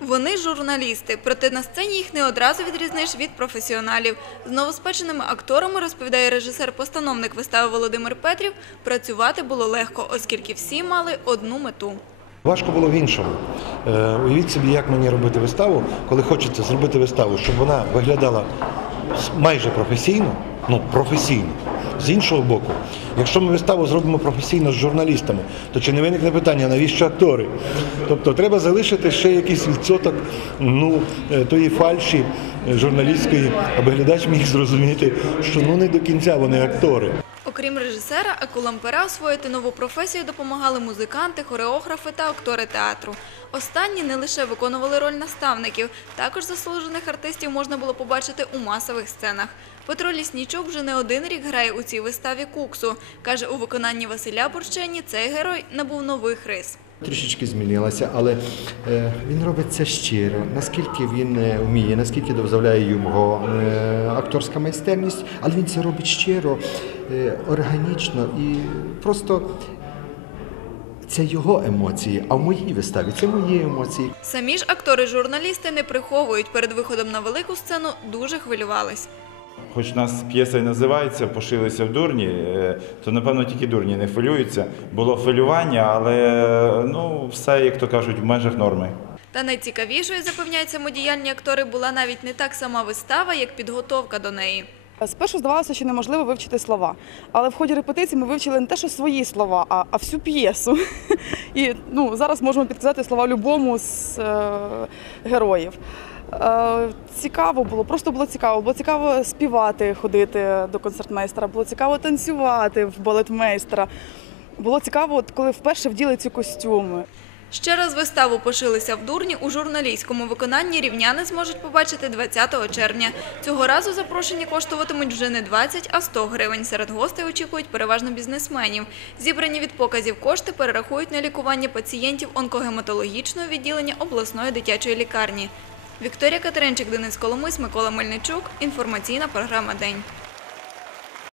Вони журналісти, проте на сцені їх не одразу відрізниш від професіоналів. З новоспеченими акторами розповідає режисер-постановник вистави Володимир Петрів. Працювати було легко, оскільки всі мали одну мету. Важко було в іншому. Е, уявіть собі, як мені робити виставу, коли хочеться зробити виставу, щоб вона виглядала майже професійно, ну професійно. З іншого боку, якщо ми виставу зробимо професійно з журналістами, то чи не виникне питання, навіщо актори? Тобто треба залишити ще якийсь відсоток ну, е, тої фальші е, журналістської, аби глядач міг зрозуміти, що ну не до кінця вони актори. Окрім режисера, Акулампера освоїти нову професію допомагали музиканти, хореографи та актори театру. Останні не лише виконували роль наставників, також заслужених артистів можна було побачити у масових сценах. Петро Ліснічук вже не один рік грає у цій виставі куксу. Каже, у виконанні Василя Бурчені цей герой набув нових рис. Трішечки змінилася, але е, він робить це щиро. Наскільки він е, вміє, наскільки дозволяє е, акторська майстерність, але він це робить щиро, е, органічно і просто це його емоції. А в моїй виставі це мої емоції. Самі ж актори-журналісти не приховують перед виходом на велику сцену дуже хвилювались. Хоч нас п'єса і називається Пошилися в дурні, е, то напевно тільки дурні не хвилюються. Було хвилювання, але ну все, як то кажуть, в межах норми. Та найцікавішою, запевняють самодіяльні актори, була навіть не так сама вистава, як підготовка до неї. Спершу здавалося, що неможливо вивчити слова. Але в ході репетиції ми вивчили не те, що свої слова, а, а всю п'єсу. І ну, зараз можемо підказати слова любому з е, героїв. Е, цікаво було, просто було цікаво. Було цікаво співати, ходити до концертмейстера, було цікаво танцювати в балетмейстера. Було цікаво, коли вперше вділи ці костюми. Ще раз виставу пошилися в дурні у журналістському виконанні рівняни зможуть побачити 20 червня. Цього разу запрошені коштуватимуть вже не 20, а 100 гривень. Серед гостей очікують переважно бізнесменів. Зібрані від показів кошти перерахують на лікування пацієнтів онкогематологічного відділення обласної дитячої лікарні. Вікторія Катеринчик, Денис Коломис, Микола Мельничук. Інформаційна програма День.